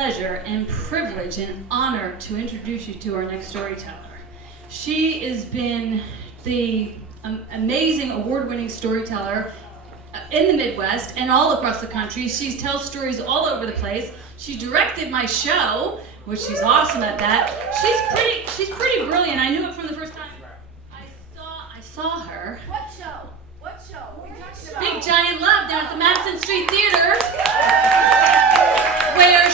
pleasure and privilege and honor to introduce you to our next storyteller. She has been the amazing award-winning storyteller in the Midwest and all across the country. She tells stories all over the place. She directed my show, which she's awesome at that. She's pretty brilliant. I knew it from the first time I saw her. What show? What show? What are we talking about? Big Giant Love down at the Madison Street Theater, where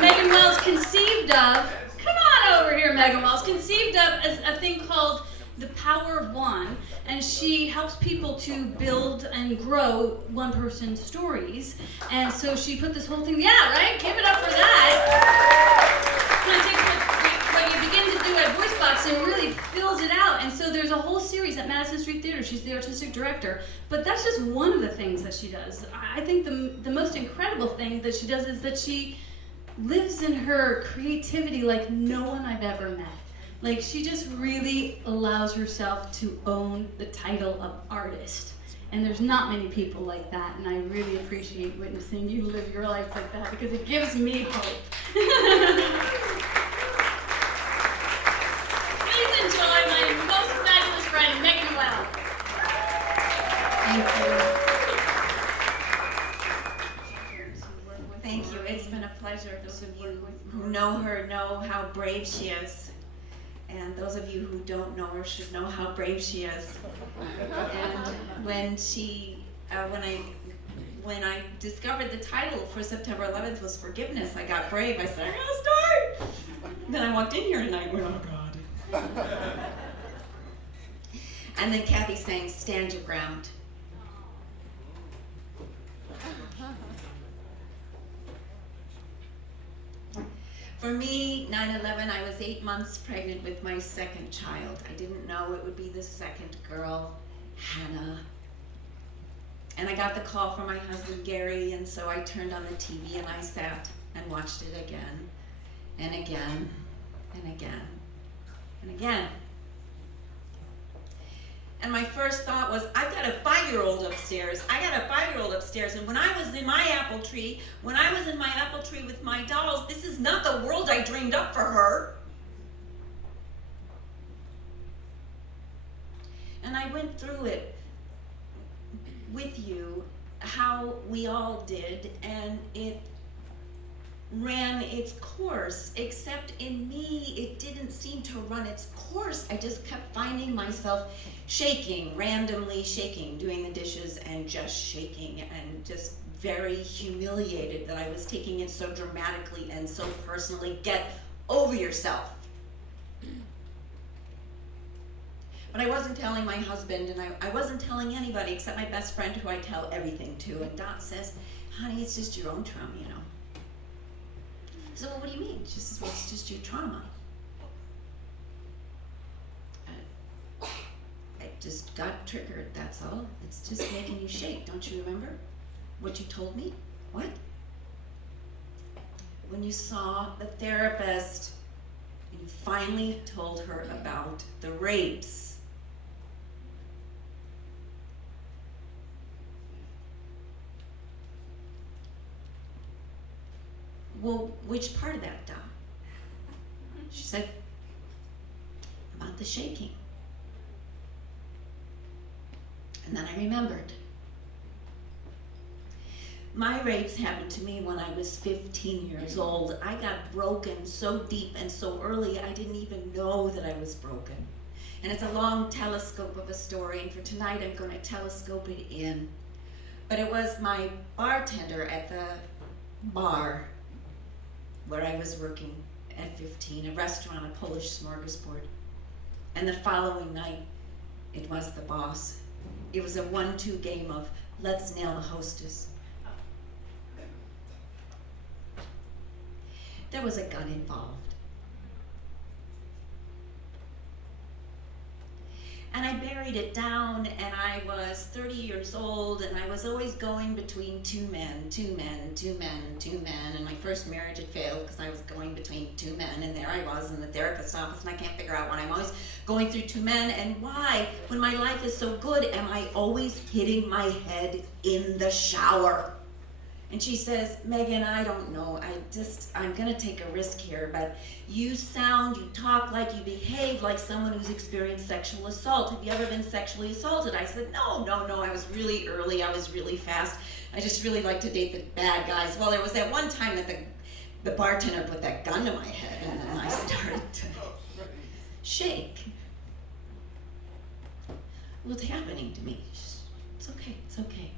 Megan Wells conceived of, come on over here, Megan Wells, conceived of as a thing called The Power of One, and she helps people to build and grow one-person stories. And so she put this whole thing, yeah, right? Give it up for that. Kind of takes what you begin to do at Voice Box and really fills it out. And so there's a whole series at Madison Street Theater. She's the artistic director. But that's just one of the things that she does. I think the most incredible thing that she does is that she lives in her creativity like no one I've ever met. Like, she just really allows herself to own the title of artist. And there's not many people like that, and I really appreciate witnessing you live your life like that because it gives me hope. Please enjoy my most fabulous friend, Megan Wells. Thank you. It's been a pleasure. Those of you who know her know how brave she is. And those of you who don't know her should know how brave she is. And when I discovered the title for September 11th was Forgiveness, I got brave. I said, I'm gonna start. Then I walked in here tonight and went, oh God. And then Kathy sang Stand Your Ground. For me, 9/11, I was 8 months pregnant with my second child. I didn't know it would be the second girl, Hannah. And I got the call from my husband, Gary, and so I turned on the TV and I sat and watched it again, and again, and again, and again. And my first thought was, I've got a 5-year-old upstairs. And when I was in my apple tree with my dolls, this is not the world I dreamed up for her. And I went through it with you, how we all did, and it ran its course, except in me, it didn't seem to run its course. I just kept finding myself shaking, randomly shaking, doing the dishes and just shaking, and just very humiliated that I was taking it so dramatically and so personally. Get over yourself. But I wasn't telling my husband, and I wasn't telling anybody except my best friend, who I tell everything to. And Dot says, honey, it's just your own trauma, you know. So, well, what do you mean? She says, well, it's just your trauma. I just got triggered, that's all. It's just making you shake. Don't you remember what you told me? What? When you saw the therapist, you finally told her about the rapes. Well, which part of that, Dot? She said, about the shaking. And then I remembered. My rapes happened to me when I was 15 years old. I got broken so deep and so early, I didn't even know that I was broken. And it's a long telescope of a story, and for tonight I'm going to telescope it in. But it was my bartender at the bar where I was working at 15, a restaurant, a Polish smorgasbord. And the following night, it was the boss. It was a 1-2 game of let's nail the hostess. There was a gun involved. And I buried it down, and I was 30 years old, and I was always going between two men. And my first marriage had failed because I was going between two men, and there I was in the therapist's office, and I can't figure out why I'm always going through two men, and why, when my life is so good, am I always hitting my head in the shower? And she says, Megan, I don't know, I'm gonna take a risk here, but you talk like, you behave like someone who's experienced sexual assault. Have you ever been sexually assaulted? I said, no, I was really early, I was really fast. I just really like to date the bad guys. Well, there was that one time that the bartender put that gun to my head, and then I started to shake. What's happening to me? It's okay, it's okay.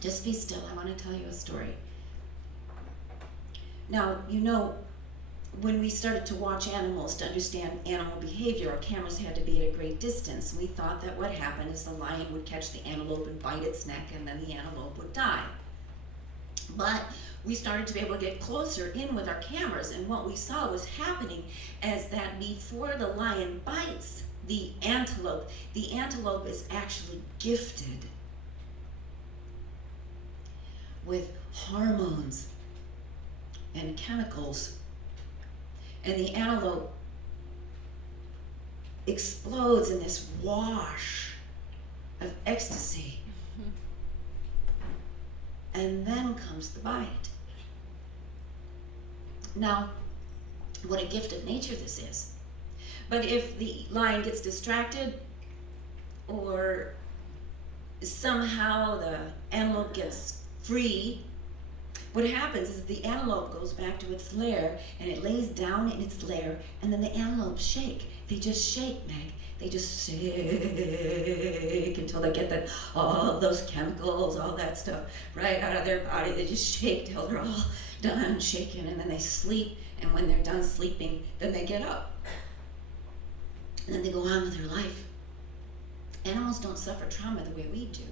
Just be still, I want to tell you a story. Now, when we started to watch animals to understand animal behavior, our cameras had to be at a great distance. We thought that what happened is the lion would catch the antelope and bite its neck, and then the antelope would die. But we started to be able to get closer in with our cameras, and what we saw was happening is that before the lion bites the antelope is actually gifted with hormones and chemicals, and the antelope explodes in this wash of ecstasy. And then comes the bite. Now, what a gift of nature this is. But if the lion gets distracted, or somehow the antelope gets free, what happens is the antelope goes back to its lair, and it lays down in its lair, and then the antelopes shake. They just shake, Meg. They just shake until they get all those chemicals, all that stuff right out of their body. They just shake till they're all done shaking, and then they sleep, and when they're done sleeping, then they get up. And then they go on with their life. Animals don't suffer trauma the way we do.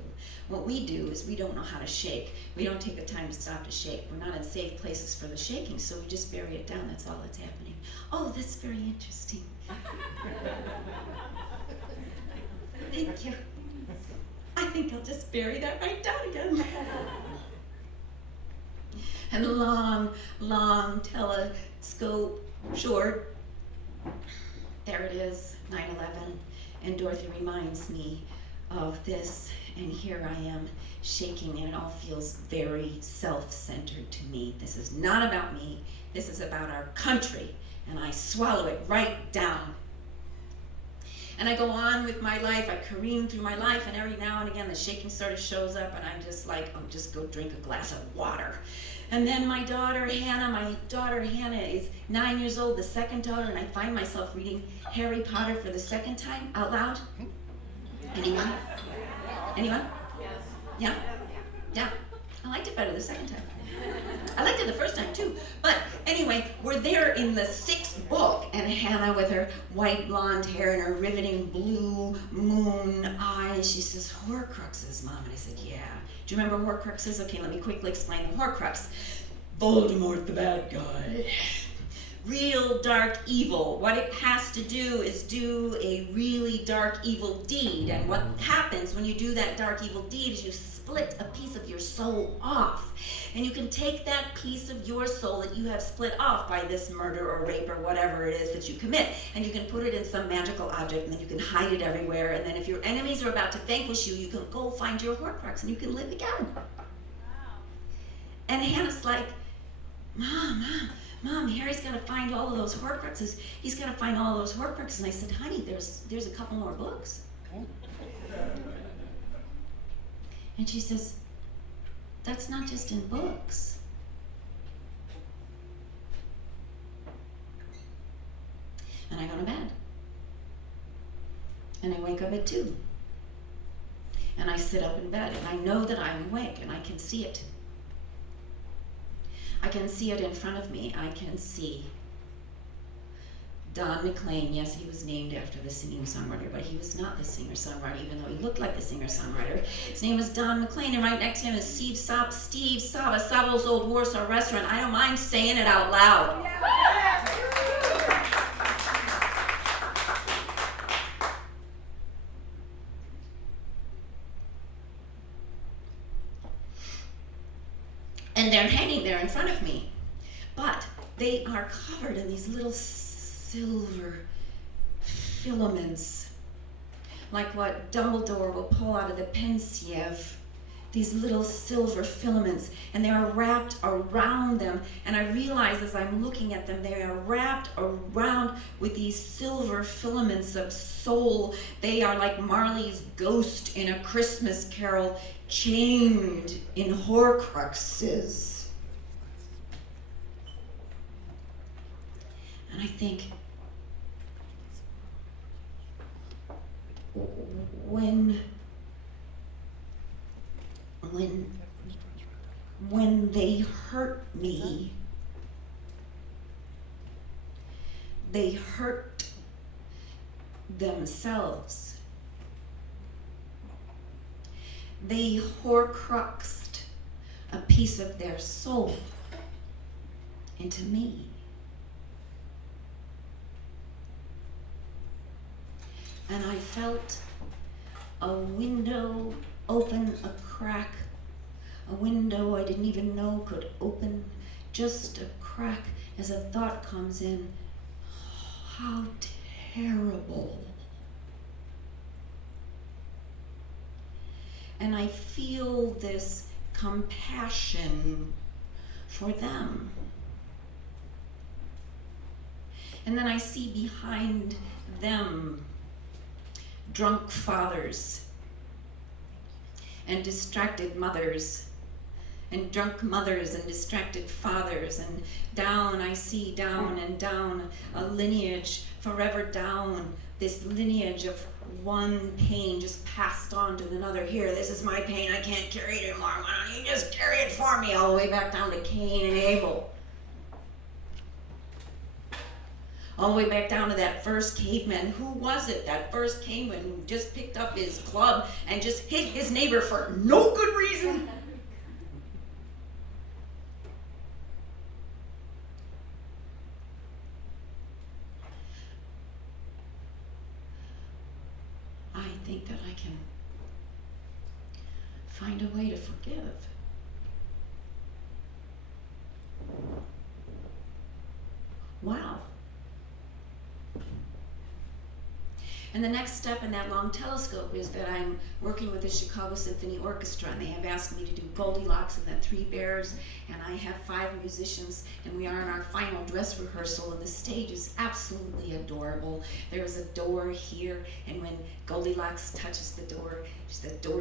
What we do is we don't know how to shake. We don't take the time to stop to shake. We're not in safe places for the shaking, so we just bury it down. That's all that's happening. Oh, that's very interesting. Thank you. I think I'll just bury that right down again. And long telescope short. There it is, 9/11. And Dorothy reminds me of this, and here I am shaking, and it all feels very self-centered to me. This is not about me. This is about our country, and I swallow it right down. And I go on with my life. I careen through my life, and every now and again the shaking sort of shows up, and I'm just like, oh, just go drink a glass of water. And then my daughter Hannah is 9 years old, the second daughter, and I find myself reading Harry Potter for the second time out loud. Anyone? Anyone? Yeah? Yeah. I liked it better the second time. I liked it the first time too. But anyway, we're there in the 6th book, and Hannah with her white blonde hair and her riveting blue moon eyes, she says, Horcruxes, Mom. And I said, yeah. Do you remember Horcruxes? Okay, let me quickly explain the Horcrux. Voldemort, the bad guy. Real dark evil. What it has to do is do a really dark evil deed. And what happens when you do that dark evil deed is you split a piece of your soul off. And you can take that piece of your soul that you have split off by this murder or rape or whatever it is that you commit, and you can put it in some magical object, and then you can hide it everywhere. And then if your enemies are about to vanquish you, you can go find your Horcrux and you can live again. Wow. And Hannah's like, Mom, Harry's got to find all of those Horcruxes. He's got to find all those Horcruxes. And I said, honey, there's a couple more books. And she says, that's not just in books. And I go to bed. And I wake up at 2. And I sit up in bed, and I know that I'm awake, and I can see it. I can see it in front of me. I can see Don McLean. Yes, he was named after the singing-songwriter, but he was not the singer-songwriter, even though he looked like the singer-songwriter. His name was Don McLean, and right next to him is Steve Saba, Savo's Old Warsaw Restaurant. I don't mind saying it out loud. And they're hanging there in front of me, but they are covered in these little silver filaments, like what Dumbledore will pull out of the Pensieve these little silver filaments, and they are wrapped around them. And I realize as I'm looking at them, they are wrapped around with these silver filaments of soul. They are like Marley's ghost in A Christmas Carol, chained in Horcruxes. And I think, when they hurt me, they hurt themselves. They Horcruxed a piece of their soul into me. And I felt a window open, a crack, a window I didn't even know could open, just a crack as a thought comes in. How terrible. And I feel this compassion for them. And then I see behind them drunk fathers and distracted mothers, and drunk mothers and distracted fathers, and down I see down and down a lineage, forever down, this lineage of one pain just passed on to another. Here, this is my pain, I can't carry it anymore, why don't you just carry it for me? All the way back down to Cain and Abel. All the way back down to that first caveman. Who was it? That first caveman who just picked up his club and just hit his neighbor for no good reason. I think that I can find a way to forgive. Wow. And the next step in that long telescope is that I'm working with the Chicago Symphony Orchestra, and they have asked me to do Goldilocks and the Three Bears, and I have 5 musicians, and we are in our final dress rehearsal, and the stage is absolutely adorable. There is a door here, and when Goldilocks touches the door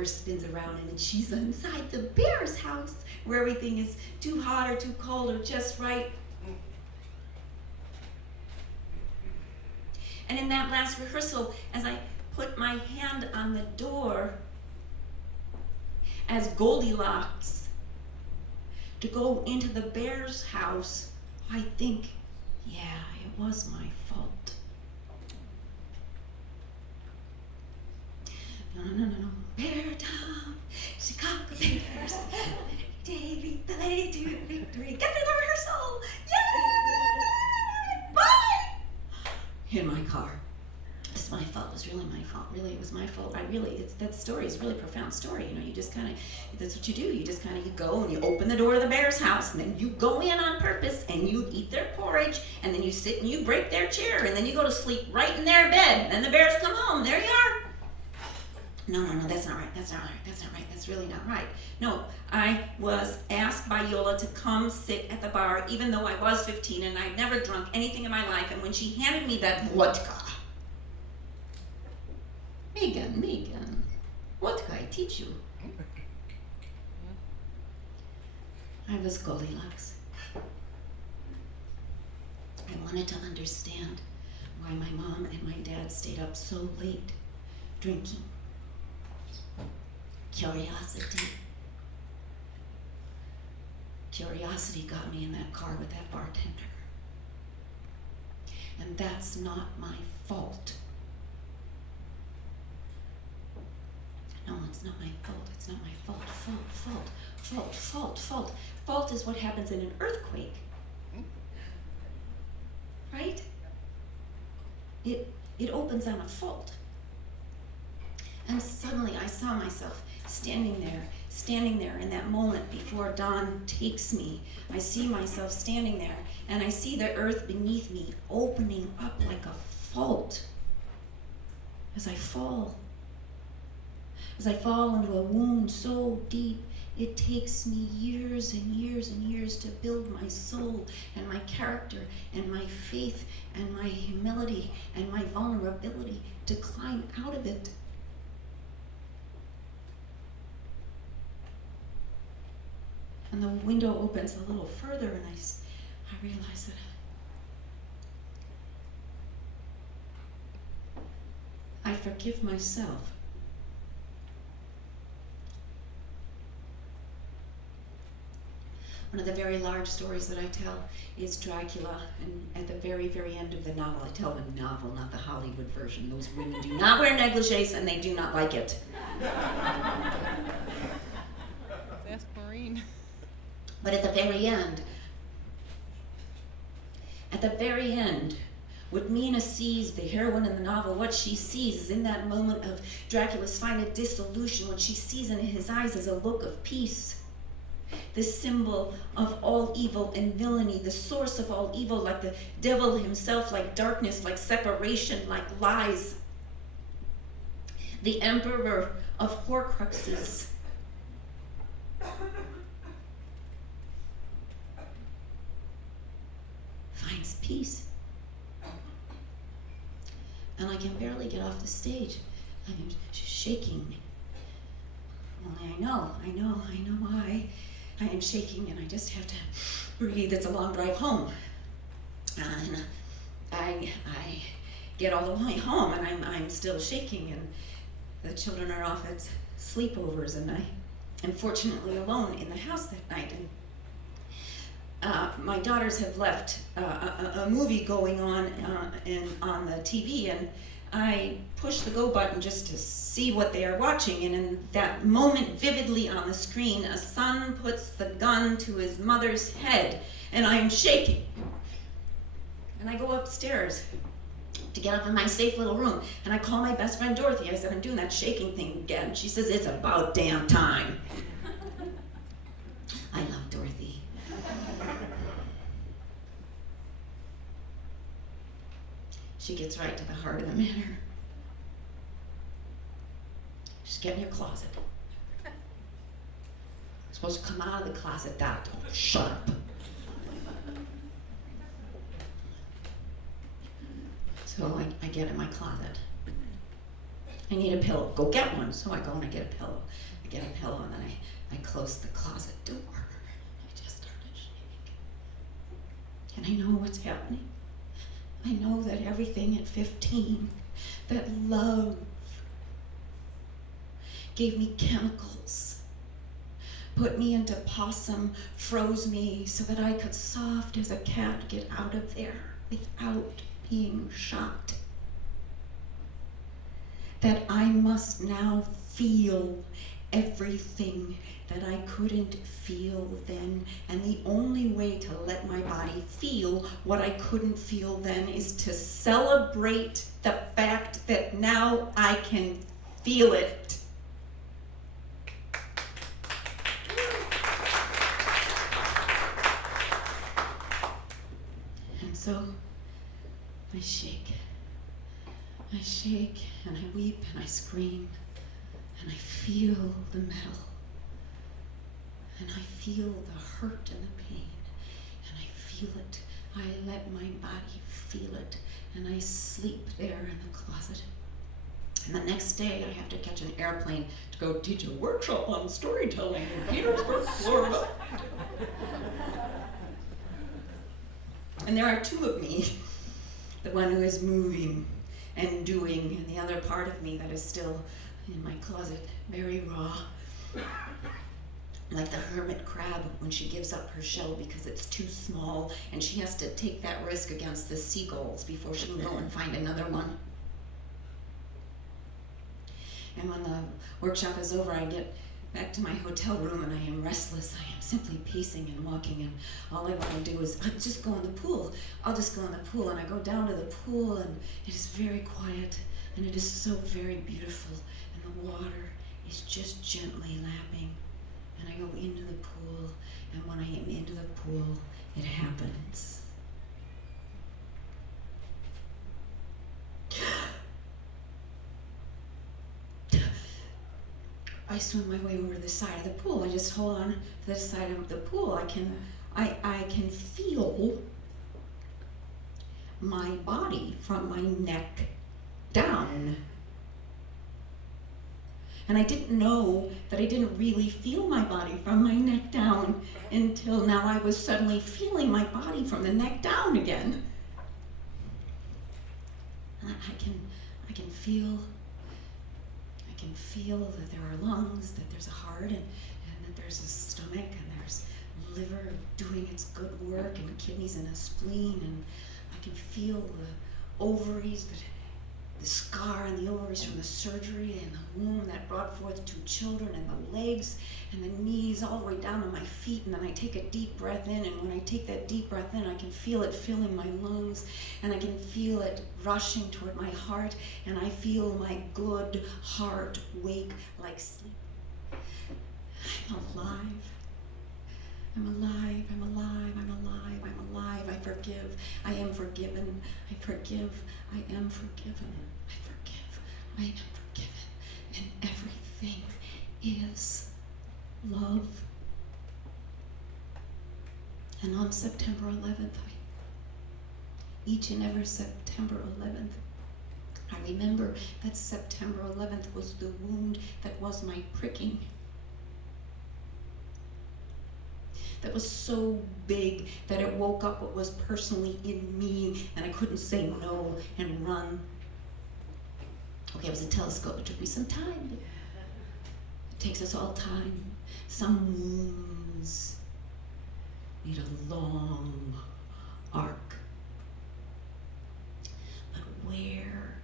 spins around, and then she's inside the bear's house, where everything is too hot or too cold or just right. And in that last rehearsal, as I put my hand on the door as Goldilocks to go into the bear's house, I think, yeah, it was my fault. No. Bear down, Chicago Bears. Lead the way to victory. Get to the rehearsal. Yay! Bye! In my car. It's my fault. It was really my fault. Really, it was my fault. That story is a really profound story. You know, you just kind of, that's what you do. You just kind of, you go and you open the door of the bear's house, and then you go in on purpose and you eat their porridge, and then you sit and you break their chair, and then you go to sleep right in their bed. And then the bears come home. There you are. No, that's not right. That's really not right. No, I was asked by Yola to come sit at the bar, even though I was 15 and I'd never drunk anything in my life. And when she handed me that vodka, Megan, what can I teach you? I was Goldilocks. I wanted to understand why my mom and my dad stayed up so late drinking. Curiosity got me in that car with that bartender. And that's not my fault. No, it's not my fault. It's not my fault. Fault. Fault is what happens in an earthquake. Right? It opens on a fault. And suddenly I saw myself standing there in that moment before dawn takes me. I see myself standing there, and I see the earth beneath me opening up like a fault as I fall. as I fall into a wound so deep, it takes me years and years and years to build my soul and my character and my faith and my humility and my vulnerability to climb out of it. And the window opens a little further, and I realize that I forgive myself. One of the very large stories that I tell is Dracula, and at the very, very end of the novel, I tell the novel, not the Hollywood version. Those women do not wear negligees, and they do not like it. Ask Maureen. But at the very end, what Mina sees, the heroine in the novel, what she sees is in that moment of Dracula's final dissolution, what she sees in his eyes is a look of peace. The symbol of all evil and villainy, the source of all evil, like the devil himself, like darkness, like separation, like lies. The emperor of Horcruxes. Finds peace. And I can barely get off the stage. I'm shaking. Only I know why. I am shaking, and I just have to breathe. It's a long drive home. And I get all the way home, and I'm still shaking, and the children are off at sleepovers, and I am fortunately alone in the house that night. And my daughters have left a movie going on the TV, and I push the go button just to see what they are watching, and in that moment, vividly on the screen, a son puts the gun to his mother's head, and I am shaking. And I go upstairs to get up in my safe little room, and I call my best friend Dorothy. I said, I'm doing that shaking thing again. She says, it's about damn time. I love Dorothy. She gets right to the heart of the matter. Just get in your closet. You're supposed to come out of the closet, Doc. Oh, shut up. So I get in my closet. I need a pillow. Go get one. So I go and I get a pillow. I get a pillow, and then I close the closet door. I just started shaking. And I know what's happening. I know that everything at 15, that love gave me chemicals, put me into possum, froze me so that I could soft as a cat get out of there without being shocked. That I must now feel everything that I couldn't feel then, and the only way to let my body feel what I couldn't feel then is to celebrate the fact that now I can feel it. And so I shake and I weep and I scream and I feel the metal. And I feel the hurt and the pain, and I feel it. I let my body feel it, and I sleep there in the closet. And the next day, I have to catch an airplane to go teach a workshop on storytelling in Petersburg, Florida. And there are two of me, the one who is moving and doing, and the other part of me that is still in my closet, very raw. Like the hermit crab when she gives up her shell because it's too small, and she has to take that risk against the seagulls before she can go and find another one. And when the workshop is over, I get back to my hotel room and I am restless. I am simply pacing and walking, and all I want to do is I'll just go in the pool. I'll just go in the pool, and I go down to the pool, and it is very quiet, and it is so very beautiful, and the water is just gently lapping. And I go into the pool, and when I am into the pool, it happens. I swim my way over to the side of the pool. I just hold on to the side of the pool. I can feel my body from my neck down. And I didn't know that I didn't really feel my body from my neck down until now I was suddenly feeling my body from the neck down again. And I can feel that there are lungs, that there's a heart, and that there's a stomach, and there's liver doing its good work, and kidneys and a spleen, and I can feel the ovaries, the scar on the ovaries from the surgery, and the womb that brought forth 2 children, and the legs and the knees all the way down to my feet. And then I take a deep breath in, and when I take that deep breath in, I can feel it filling my lungs, and I can feel it rushing toward my heart, and I feel my good heart wake like sleep. I'm alive. I'm alive, I'm alive, I'm alive, I'm alive. I forgive, I am forgiven, I forgive, I am forgiven, I forgive, I am forgiven. And everything is love. And on September 11th, each and every September 11th, I remember that September 11th was the wound that was my pricking. That was so big that it woke up what was personally in me, and I couldn't say no and run. Okay, it was a telescope. It took me some time. It takes us all time. Some wounds need a long arc. But where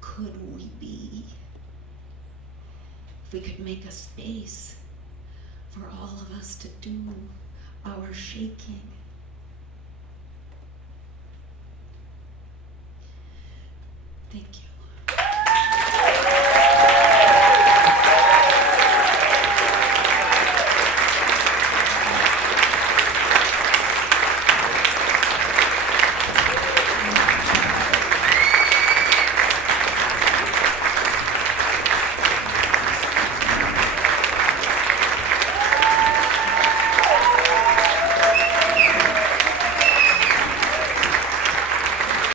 could we be if we could make a space for all of us to do our shaking? Thank you.